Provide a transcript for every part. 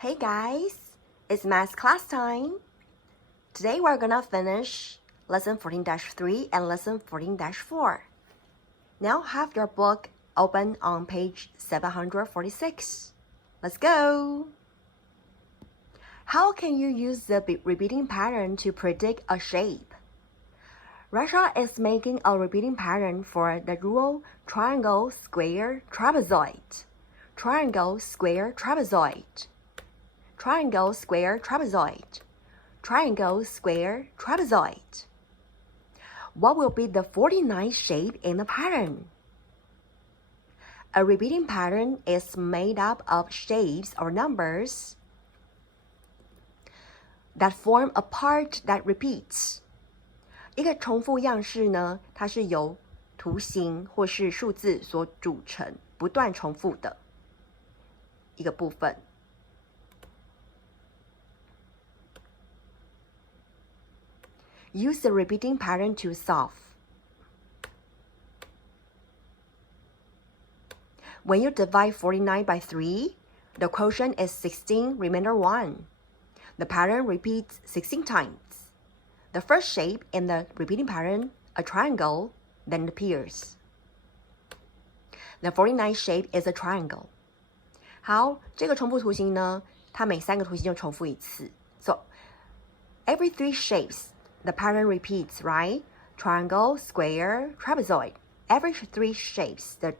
Hey guys, it's math class time. Today we're gonna finish lesson 14-3 and lesson 14-4. Now have your book open on page 746. Let's go. How can you use the repeating pattern to predict a shape? Rasha is making a repeating pattern for the rule triangle, square, trapezoid. Triangle, square, trapezoid. Triangle, square, trapezoid. Triangle, square, trapezoid. What will be the 49th shape in the pattern? A repeating pattern is made up of shapes or numbers that form a part that repeats. 一个重复样式呢，它是由图形或是数字所组成，不断重复的一个部分。Use the repeating pattern to solve. When you divide 49 by 3, the quotient is 16, remainder 1. The pattern repeats 16 times. The first shape in the repeating pattern, a triangle, then appears. The 49th shape is a triangle. 好，这个重复图形呢，它每3个图形就重复一次。So, every 3 shapes, the pattern repeats, right? Triangle, square, trapezoid. Every 3 shapes, the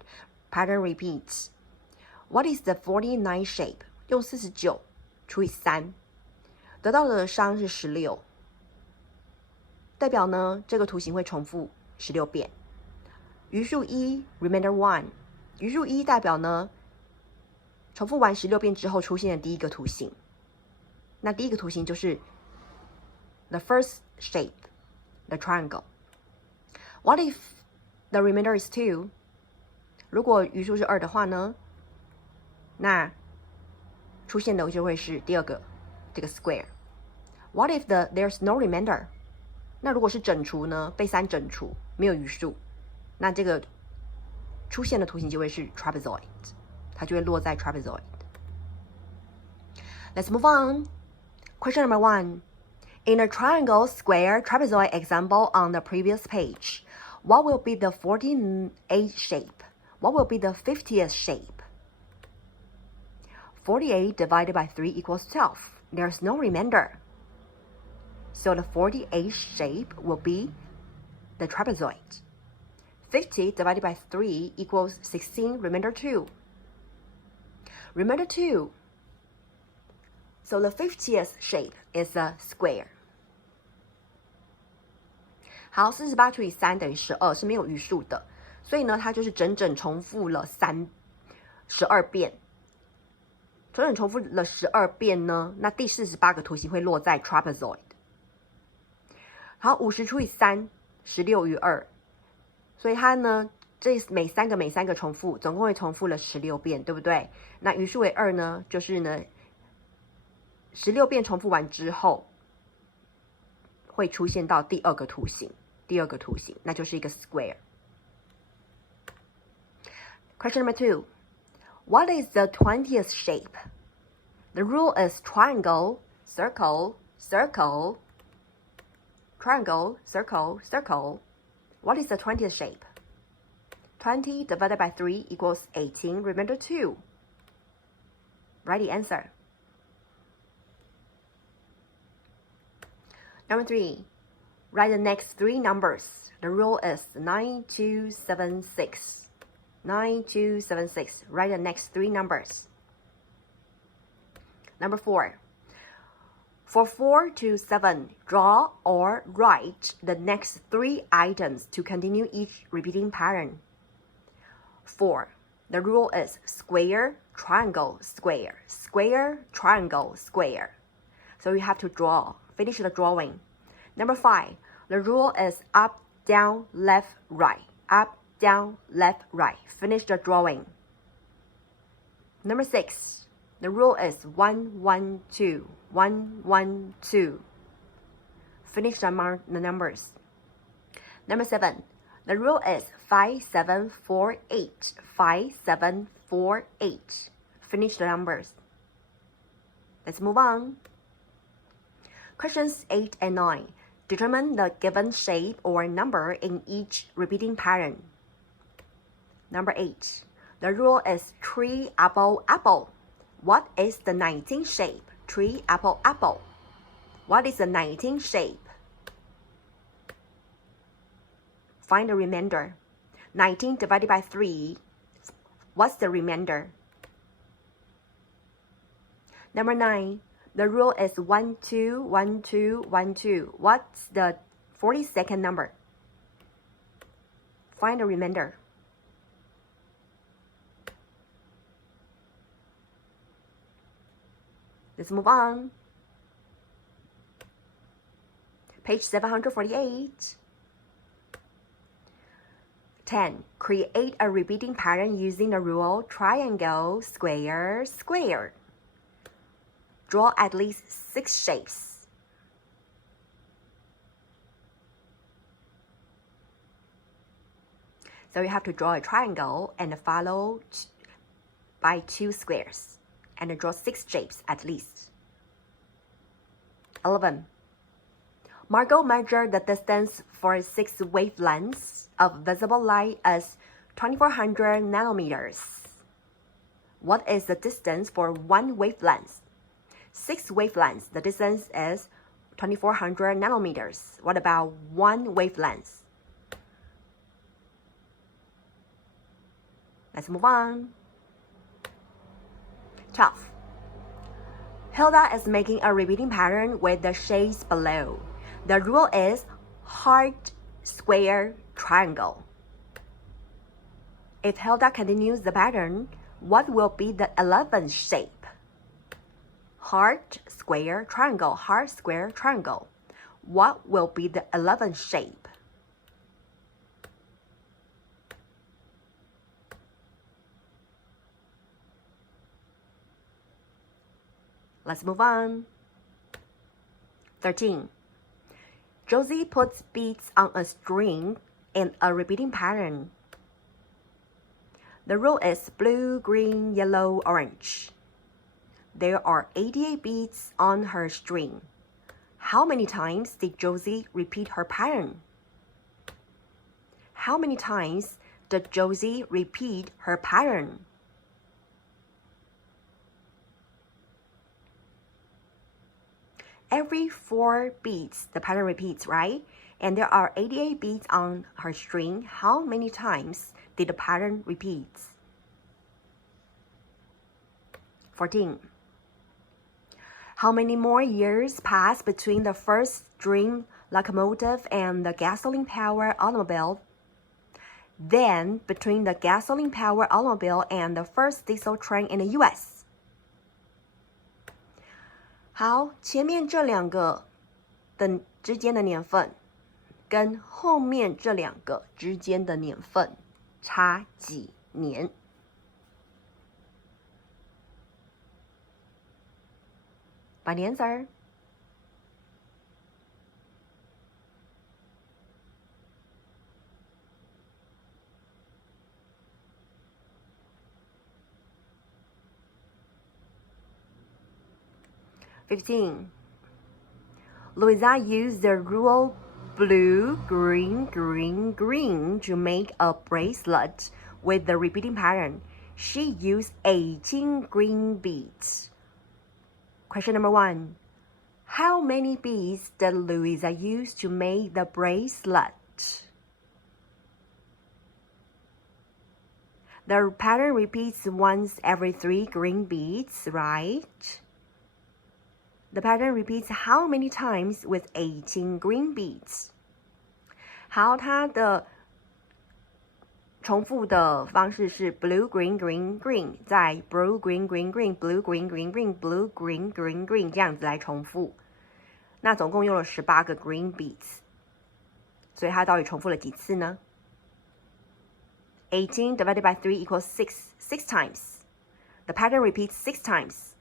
pattern repeats. What is the 49th shape? 用49除以3，得到的商是16。代表呢，这个图形会重复16遍。余数1 remainder 1， 余数1代表呢，重复完16遍之后出现的第一个图形。那第一个图形就是 the first shape, the triangle. What if the remainder is 2? 如果余数是2的话呢，那出现的就会是第二个这个 square. What if there's no remainder? 那如果是整除呢，被3整除，没有余数，那这个出现的图形就会是 trapezoid， 它就会落在 trapezoid。 Let's move on. Question number 1. In a triangle, square, trapezoid example on the previous page, what will be the 48th shape? What will be the 50th shape? 48 divided by 3 equals 12. There's no remainder. So the 48th shape will be the trapezoid. 50 divided by 3 equals 16, remainder 2. Remainder 2. So the 50th shape is a square. 好，48除以3等于12，是没有余数的，所以呢，它就是整整重复了12遍。整整重复了12遍呢，那第48个图形会落在 trapezoid。好，50除以3 ，16余2，所以它呢，这每三个重复，总共会重复了16遍，对不对？那余数为2呢，就是呢，16遍重复完之后，会出现到第二个图形，那就是一个 square. Question number 2. What is the 20th shape? The rule is triangle, circle, circle, triangle, circle, circle. What is the 20th shape? 20 divided by 3 equals 18, remainder 2. Write the answer. Number 3. Write the next 3 numbers. The rule is 9276. 9276. Write the next 3 numbers. Number 4. For 4 to 7, draw or write the next 3 items to continue each repeating pattern. 4. The rule is square, triangle, square, square, triangle, square. So you have to draw. Finish the drawing. Number 5. The rule is up, down, left, right. Up, down, left, right. Finish the drawing. Number 6. The rule is 1, 1, 2. 1, 1, 2. Finish the numbers. Number 7. The rule is 5, 7, 4, 8. 5, 7, 4, 8. Finish the numbers. Let's move on. Questions 8 and 9. Determine the given shape or number in each repeating pattern. Number 8. The rule is tree, apple, apple. What is the 19th shape? Tree, apple, apple. What is the 19th shape? Find the remainder. 19 divided by 3. What's the remainder? Number 9. The rule is 1, 2, 1, 2, 1, 2. What's the 42nd number? Find the remainder. Let's move on. Page 748. 10. Create a repeating pattern using the rule triangle, square, square. Draw at least 6 shapes. So you have to draw a triangle and follow by 2 squares and draw 6 shapes at least. 11. Margot measured the distance for 6 wavelengths of visible light as 2400 nanometers. What is the distance for 1 wavelength? 6 wavelengths, the distance is 2400 nanometers. What about 1 wavelength? Let's move on. 12. Hilda is making a repeating pattern with the shapes below. The rule is heart, square, triangle. If Hilda continues the pattern, what will be the 11th shape? Heart, square, triangle, heart, square, triangle. What will be the 11th shape? Let's move on. 13. Josie puts beads on a string in a repeating pattern. The rule is blue, green, yellow, orange. There are 88 beads on her string. How many times did Josie repeat her pattern? How many times did Josie repeat her pattern? Every 4 beads, the pattern repeats, right? And there are 88 beads on her string. How many times did the pattern repeat? 14. How many more years pass between the first steam locomotive and the gasoline-powered automobile? Then between the gasoline-powered automobile and the first diesel train in the U.S.? 好，前面这两个的之间的年份跟后面这两个之间的年份差几年？Find the answer. Louisa used the rule blue, green, green, green to make a bracelet with the repeating pattern. She used 18 green beads. Question number 1. How many beads did Louisa use to make the bracelet? The pattern repeats once every 3 green beads, right? The pattern repeats how many times with 18 green beads? 好，它的重复的方式是 blue, green, green, green， 在 blue, green, green, green, blue, green, green, green, blue, green, green, green 这样子来重复。那总共用了18个 green beads， 所以它到底重复了几次呢？ 18 divided by 3 equals 6 times. The pattern repeats 6 times.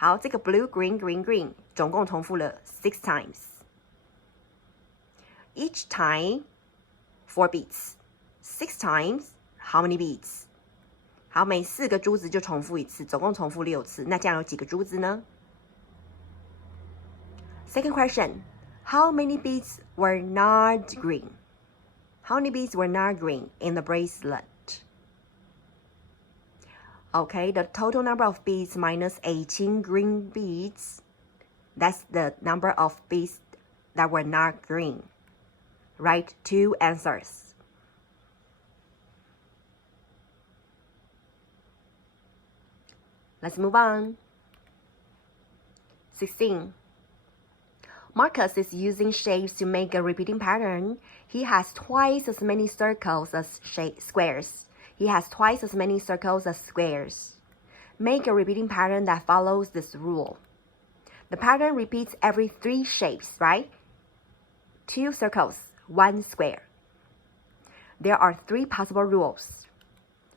好，这个 blue, green, green, green 总共重复了6 times. Each time, 4 beads. 6 times, how many beads? 好，每4个珠子就重复一次，总共重复6次。那这样有几个珠子呢 Second question, how many beads were not green? How many beads were not green in the bracelet? Okay, the total number of beads minus 18 green beads. That's the number of beads that were not green. Write 2 answers. Let's move on. 16. Marcus is using shapes to make a repeating pattern. He has twice as many circles as squares. He has twice as many circles as squares. Make a repeating pattern that follows this rule. The pattern repeats every 3 shapes, right? 2 circles, 1 square. There are 3 possible rules.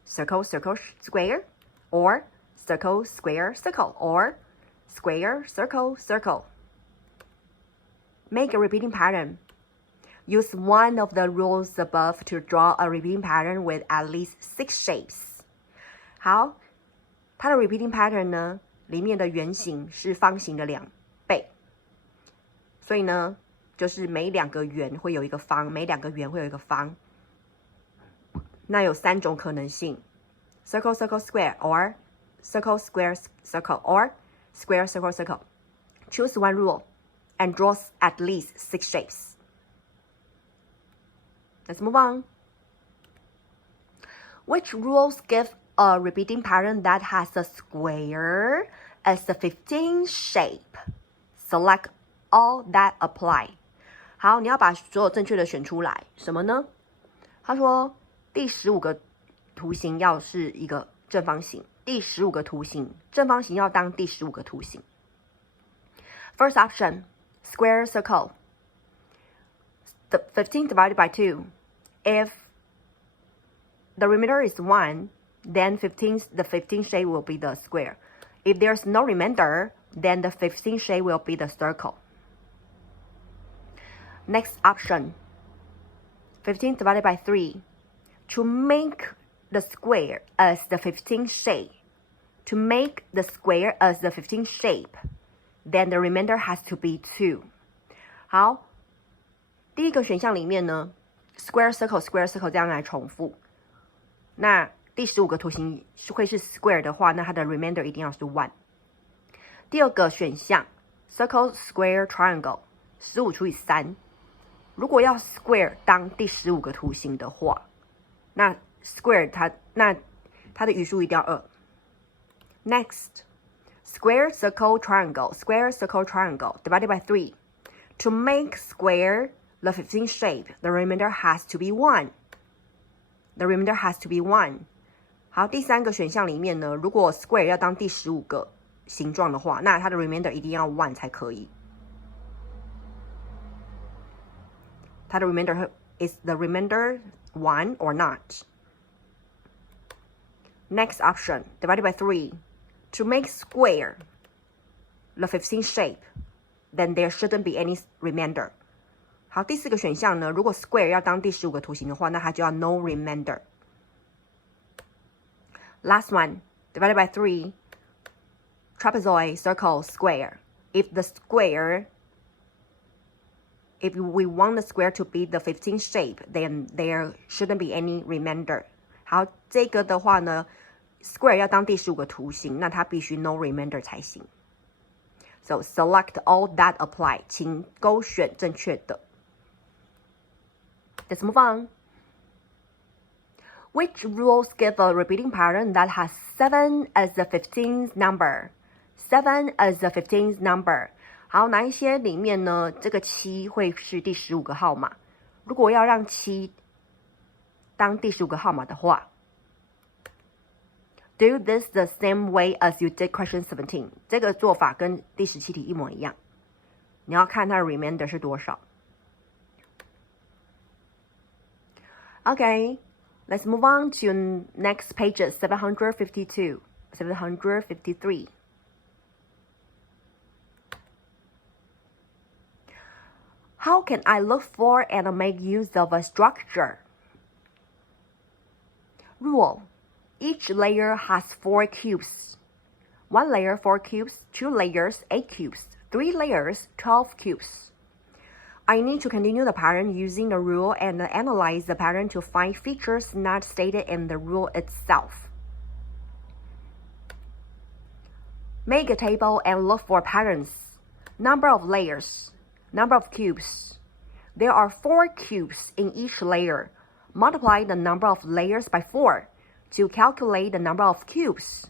Circle, circle, square, or circle, square, circle, or square, circle, circle. Make a repeating pattern. Use one of the rules above to draw a repeating pattern with at least 6 shapes. 好，它的 repeating pattern 呢，里面的圆形是方形的2倍，所以呢，就是每2个圆会有一个方，每2个圆会有一个方。那有3种可能性 ：circle, circle, square, or circle, square, circle, or square, circle, circle. Choose one rule and draw at least 6 shapes. Let's move on. Which rules give a repeating pattern that has a square as the 15th shape? Select all that apply. 好，你要把所有正确的选出来。什么呢？他说第15个图形要是一个正方形，第15个图形正方形要当第15个图形。First option, square circle. The 15 divided by 2. If the remainder is 1, then the 15th shape will be the square. If there's no remainder, then the 15th shape will be the circle. Next option, 15 divided by 3. To make the square as the 15th shape, then the remainder has to be 2. 好，第一个选项里面呢 ，square circle square circle 这样来重复。那第15个图形会是 square 的话，那它的 remainder 一定要是 1。第二个选项 circle square triangle 15除以3，如果要 square 当第15个图形的话，那 square 它的余数一定要2。Next, square circle triangle divided by 3. To make square the 15th shape, the remainder has to be 1.好，第3个选项里面呢，如果 square 要当第15个形状的话，那它的 remainder 一定要 1 才可以。它的 remainder is the remainder 1 or not? Next option, divided by 3. To make square the 15th shape, then there shouldn't be any remainder. 好，第4个选项呢，如果 square 要当第15个图形的话，那它就要 no remainder. Last one, divided by 3. Trapezoid, circle, square. If we want the square to be the 15th shape, then there shouldn't be any remainder. 好，这个的话呢 ，square 要当第15个图形，那它必须 no remainder 才行。So select all that apply， 请勾选正确的。Let's move on. Which rules give a repeating pattern that has 7 as the 15th number? 7 as the 15th number. 好，哪一些里面呢？这个7会是第15个号码。如果要让7当第15个号码的话 ，do this the same way as you did question 17. 这个做法跟第17题一模一样。你要看它的 remainder 是多少。Okay, let's move on to next pages 752, 753. How can I look for and make use of a structure? Rule. Each layer has 4 cubes. 1 layer, 4 cubes. 2 layers, 8 cubes. 3 layers, 12 cubes. I need to continue the pattern using the rule and analyze the pattern to find features not stated in the rule itself. Make a table and look for patterns. Number of layers, number of cubes. There are 4 cubes in each layer. Multiply the number of layers by 4 to calculate the number of cubes.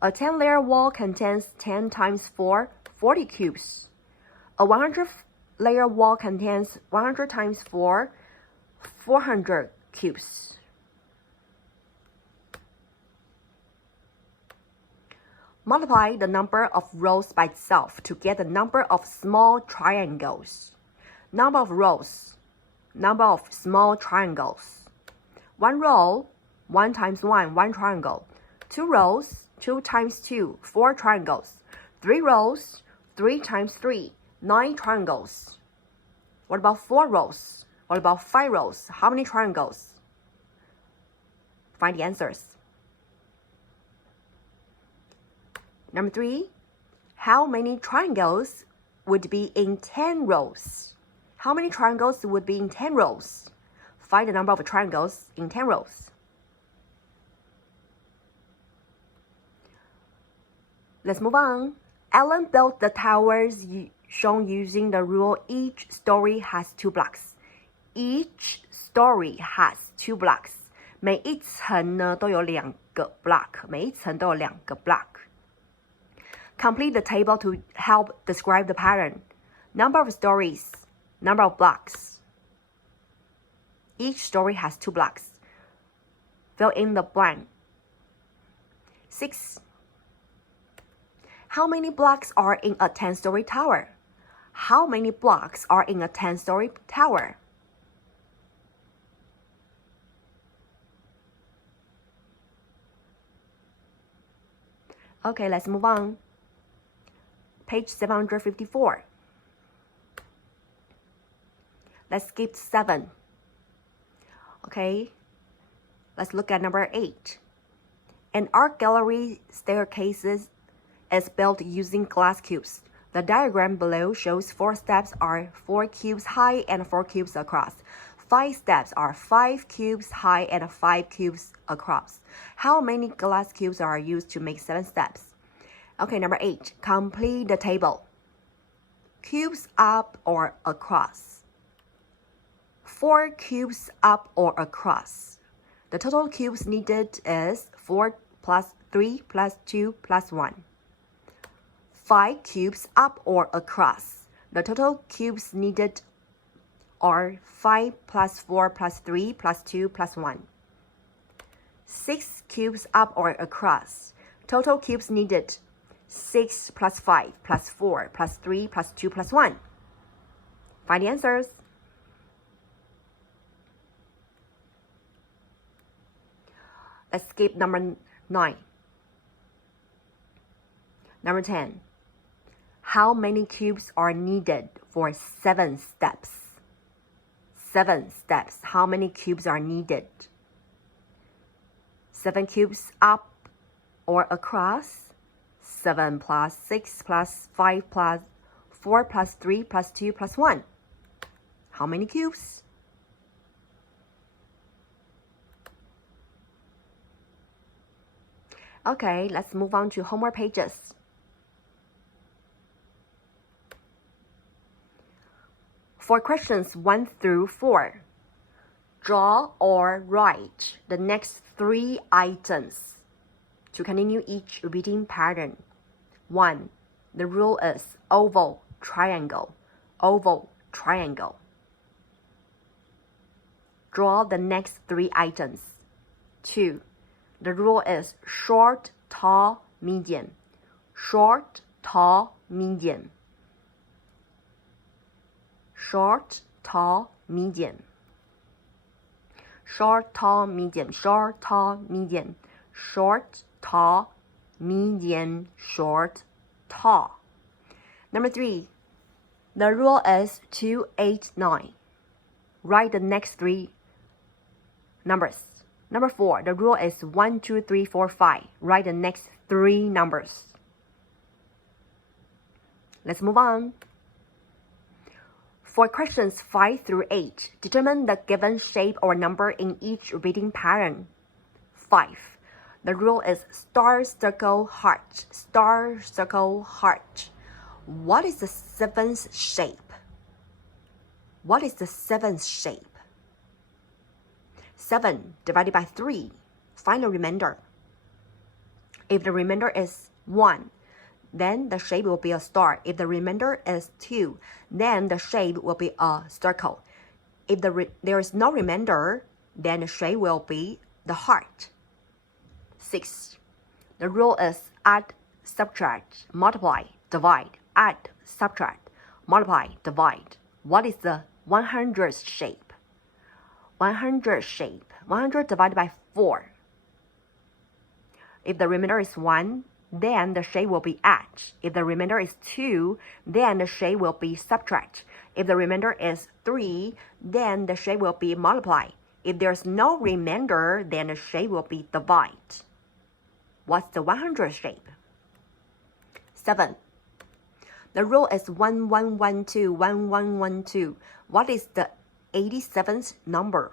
A 10-layer wall contains 10 times 4, 40 cubes. A 100-layer wall contains 100 times 4, 400 cubes. Multiply the number of rows by itself to get the number of small triangles. Number of rows, number of small triangles. 1 row, 1 times 1, 1 triangle. 2 rows, 2 times 2, 4 triangles. 3 rows, 3 times 3, 9 triangles. What about 4 rows? What about 5 rows? How many triangles? Find the answers. Number 3, how many triangles would be in 10 rows? How many triangles would be in 10 rows? Find the number of triangles in 10 rows. Let's move on. Alan built the towers shown using the rule each story has 2 blocks. Each story has 2 blocks. 每一层呢都有2个 block. 每一层都有2个 block. Complete the table to help describe the pattern. Number of stories, number of blocks. Each story has 2 blocks. Fill in the blank. 6. How many blocks are in a 10-story tower? How many blocks are in a 10-story tower? Okay, let's move on. Page 754. Let's skip 7. Okay, let's look at number 8. An art gallery staircase is built using glass cubes. The diagram below shows 4 steps are 4 cubes high and 4 cubes across. 5 steps are 5 cubes high and 5 cubes across. How many glass cubes are used to make 7 steps? Okay, number 8. Complete the table. Cubes up or across. 4 cubes up or across. The total cubes needed is 4 plus 3 plus 2 plus 1. 5 cubes up or across. The total cubes needed are 5 plus 4 plus 3 plus 2 plus 1. 6 cubes up or across. Total cubes needed 6 plus 5 plus 4 plus 3 plus 2 plus 1. Find the answers. Let's skip number 9. Number 10. How many cubes are needed for 7 steps? 7 steps. How many cubes are needed? 7 cubes up or across. 7 plus 6 plus 5 plus 4 plus 3 plus 2 plus 1. How many cubes? Okay, let's move on to homework pages. For questions 1 through 4, draw or write the next 3 items to continue each repeating pattern. 1. The rule is oval, triangle, oval, triangle. Draw the next 3 items. 2. The rule is short, tall, medium, short, tall, medium, short, tall, medium, short, tall, medium, short, tall, medium, short, tall, medium, short, tall. Number 3. The rule is 2, 8, 9. Write the next 3 numbers. Number 4. The rule is 1, 2, 3, 4, 5. Write the next 3 numbers. Let's move on. For questions 5 through 8, determine the given shape or number in each repeating pattern. 5. The rule is star, circle, heart. Star, circle, heart. What is the seventh shape? What is the seventh shape? 7 divided by 3. Find the remainder. If the remainder is 1, then the shape will be a star. If the remainder is 2, then the shape will be a circle. If there is no remainder, then the shape will be the heart. 6. The rule is add, subtract, multiply, divide. Add, subtract, multiply, divide. What is the 100th shape? 100 shape. 100 divided by 4. If the remainder is 1, then the shape will be add. If the remainder is 2, then the shape will be subtract. If the remainder is 3, then the shape will be multiply. If there's no remainder, then the shape will be divide. What's the 100th shape? 7. The rule is 1, 1, 1, 2, 1, 1, 1, 2. What is the 87th number?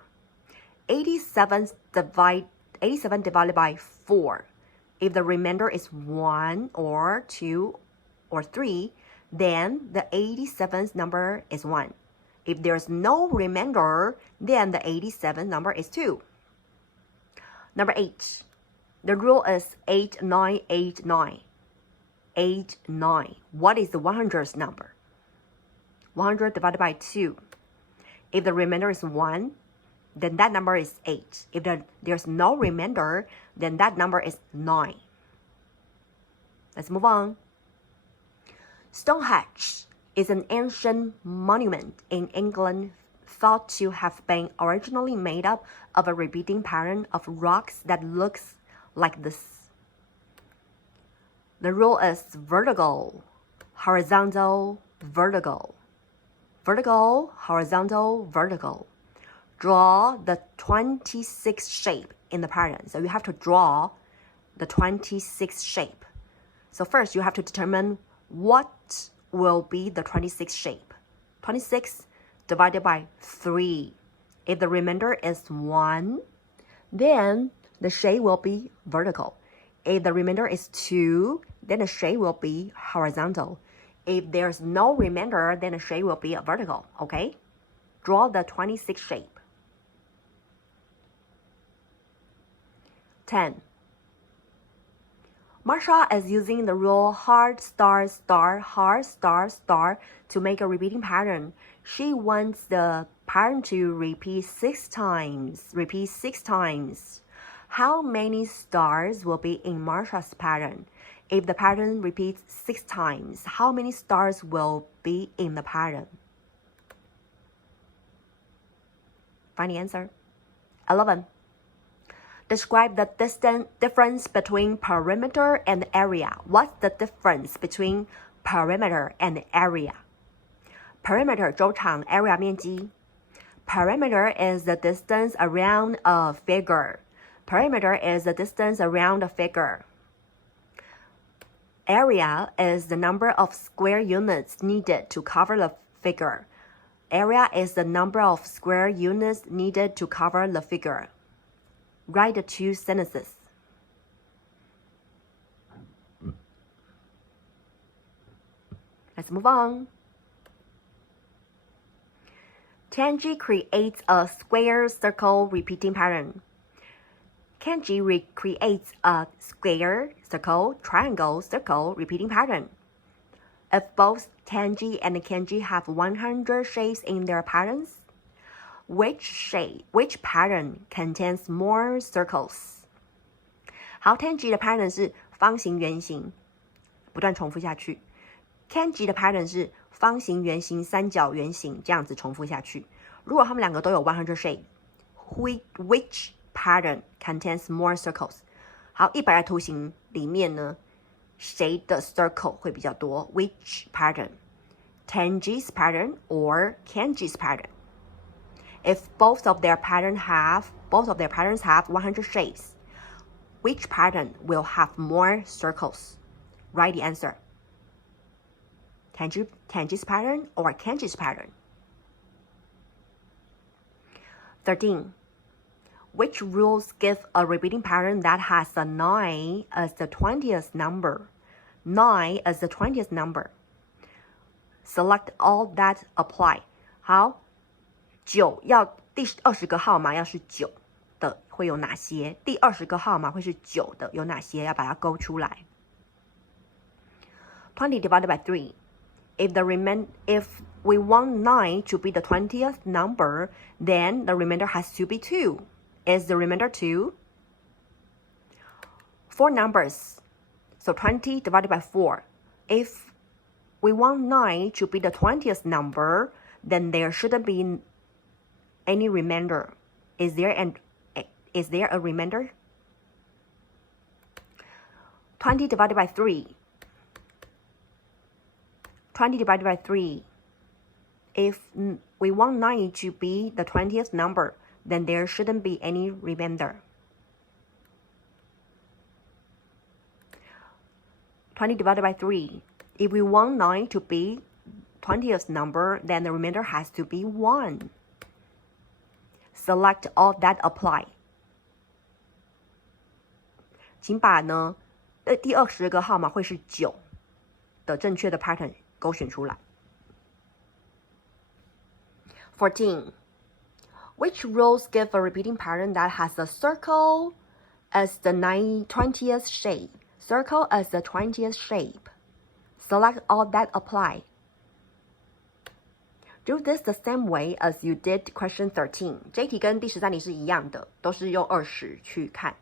87 divided by 4. If the remainder is 1 or 2 or 3, then the 87th number is 1. If there's no remainder, then the 87th number is 2. Number 8. The rule is 8, 9, 8, 9. 8, 9. What is the 100th number? 100 divided by 2. If the remainder is 1, then that number is 8. If there's no remainder, then that number is 9. Let's move on. Stonehenge is an ancient monument in England thought to have been originally made up of a repeating pattern of rocks that looks like this. The rule is vertical, horizontal, vertical. Vertical, horizontal, vertical. Draw the 26th shape in the pattern. So you have to draw the 26th shape. So first you have to determine what will be the 26th shape. 26 divided by 3. If the remainder is 1, then the shape will be vertical. If the remainder is 2, then the shape will be horizontal. If there's no remainder, then the shape will be vertical, okay? Draw the 26th shape. 10. Marsha is using the rule heart, star, star, heart, star, star to make a repeating pattern. She wants the pattern to repeat 6 times. Repeat 6 times. How many stars will be in Marsha's pattern? If the pattern repeats 6 times, how many stars will be in the pattern? Find the answer. 11. Describe the difference between perimeter and area. What's the difference between perimeter and area? Perimeter 周长 area 面积 Perimeter is the distance around a figure. Perimeter is the distance around a figure. Area is the number of square units needed to cover the figure. Area is the number of square units needed to cover the figure. Write the 2 sentences. Let's move on. Kenji creates a square circle repeating pattern. Kenji recreates a square, circle, triangle, circle repeating pattern. If both Kenji and Kenji have 100 shapes in their patterns, which pattern contains more circles? 好 Kenji 的 pattern 是方形、圆形，不断重复下去。Kenji 的 pattern 是方形、圆形、三角、圆形，这样子重复下去。如果他们两个都有100 shape, which pattern contains more circles? 好，100的图形里面呢，谁的 circle 会比较多 ？Which pattern? Kenji's pattern or Kenji's pattern? If both of their patterns have 100 shapes, which pattern will have more circles? Write the answer. Tenji's pattern or Kenji's pattern. 13. Which rules give a repeating pattern that has a 9 as the 20th number? 9 as the 20th number. Select all that apply. 好，9要第20个号码要是9的会有哪些？第20个号码会是9的有哪些？要把它勾出来。20 divided by 3. If we want 9 to be the 20th number, then the remainder has to be 2. Is the remainder 2? 4 numbers. So 20 divided by 4. If we want 9 to be the 20th number, then there shouldn't be any remainder. Is there a remainder? 20 divided by 3. 20 divided by 3. If we want 9 to be the 20th number, then there shouldn't be any remainder. 20 divided by 3. If we want 9 to be 20th number, then the remainder has to be 1. Select all that apply. 请把呢第20个号码会是9的正确的 pattern 勾选出来。14. Which rules give a repeating pattern that has a circle as the 20th shape? Circle as the 20th shape. Select all that apply. Do this the same way as you did question 13. 这一题跟第13题是一样的，都是用20去看。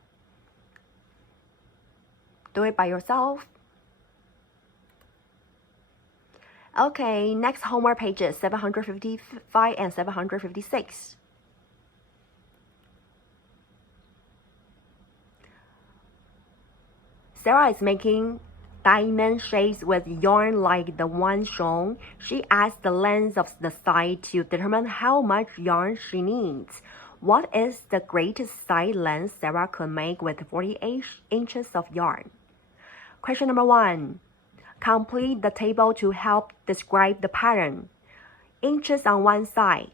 Do it by yourself. Okay, next homework pages 755 and 756. Sarah is making diamond shapes with yarn like the one shown. She adds the length of the side to determine how much yarn she needs. What is the greatest side length Sarah could make with 48 inches of yarn? Question number 1. Complete the table to help describe the pattern. Inches on one side.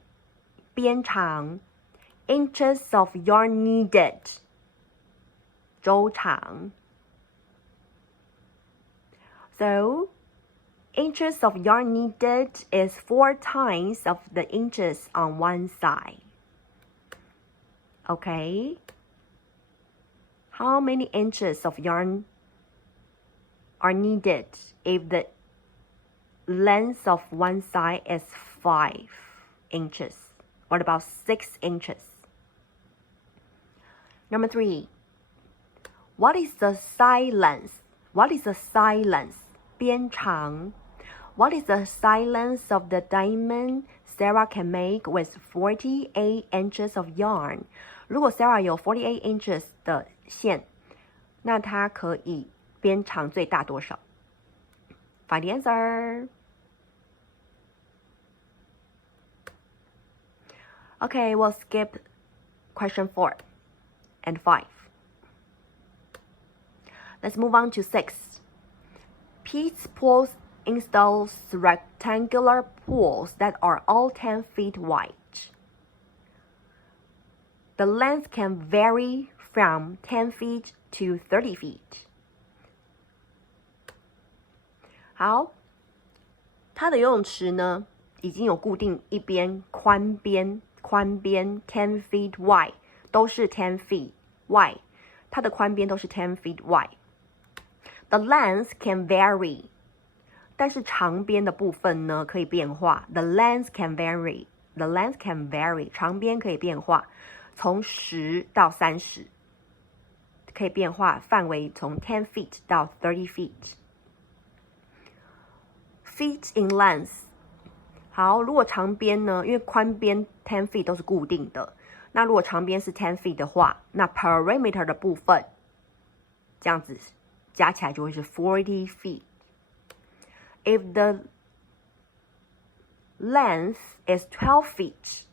边长. Inches of yarn needed. 周长. So, inches of yarn needed is 4 times of the inches on one side. Okay? How many inches of yarn are needed if the length of one side is 5 inches? What about 6 inches? Number 3. What is the side length? What is the side length? 边长. What is the side length of the diamond Sarah can make with 48 inches of yarn? 如果 Sarah 有48 inches 的线，那她可以边长最大多少？ Find the answer. Okay, we'll skip question 4 and 5. Let's move on to 6. Pete's pools installs rectangular pools that are all 10 feet wide. The length can vary from 10 feet to 30 feet. 好，它的游泳池呢，已经有固定一边宽边10 feet wide， 都是10 feet wide， 它的宽边都是10 feet wide。The length can vary， 但是长边的部分呢可以变化。The length can vary， 长边可以变化，从10到30，可以变化范围从10 feet 到30 feet。Feet in length， 好，如果长边呢，因为宽边10 feet 都是固定的，那如果长边是10 feet 的话，那 perimeter 的部分这样子加起来就会是40 feet. If the length is 12 feet,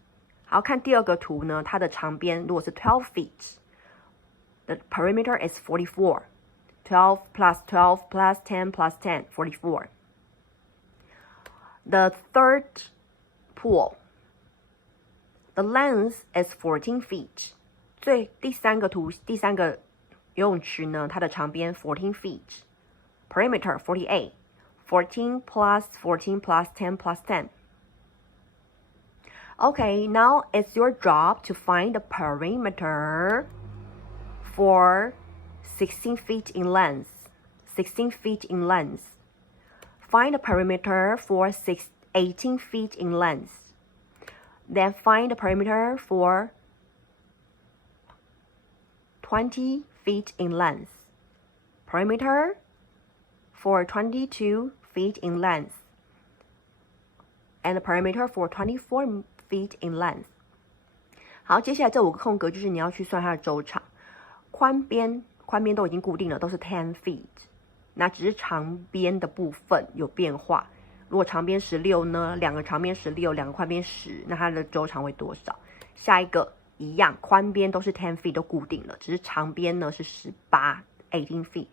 好，看第二个图呢，它的长边如果是12 feet, the perimeter is 44. 12 plus 12 plus 10 plus 10, 44. The third pool, the length is 14 feet. 第三个游泳池呢，它的长边 14 feet. Perimeter 48. 14 plus 14 plus 10 plus 10. Okay, now it's your job to find the perimeter for 16 feet in length. 16 feet in length. Find the perimeter for 18 feet in length. Then find the perimeter for 20 feet in length. Perimeter for 22 feet in length. And the perimeter for 24 feet in length. 好，接下来这5个空格就是你要去算它的周长。宽边都已经固定了，都是10 feet。那只是长边的部分有变化。如果长边16呢，2个长边16，2个宽边10，那它的周长会多少？下一个一样，宽边都是10 feet 都固定了，只是长边呢是18 feet，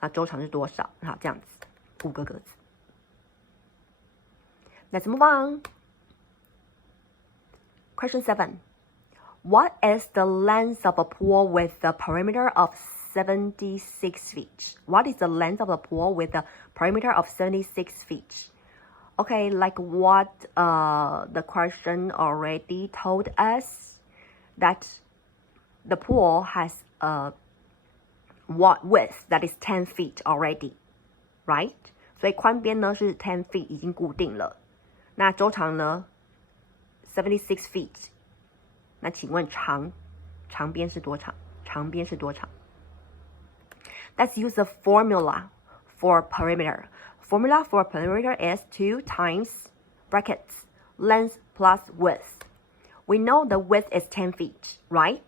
那周长是多少？好，这样子5个格子。Let's move on. Question 7. What is the length of a pool with a perimeter of 76 feet? What is the length of a pool with a perimeter of 76 feet? Okay, like what the question already told us, that the pool has a width that is 10 feet already, right? 所以宽边呢是10 feet 已经固定了，那周长呢76 feet。那请问长边是多长？长边是多长？ Let's use the formula for perimeter. Formula for perimeter is 2 times brackets length plus width. We know the width is 10 feet, right?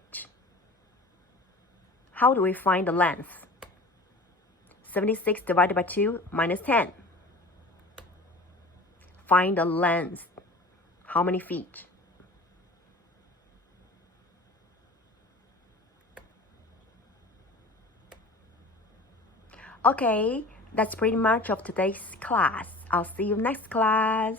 How do we find the length? 76 divided by 2 minus 10. Find the length. How many feet? Okay, that's pretty much of today's class. I'll see you next class.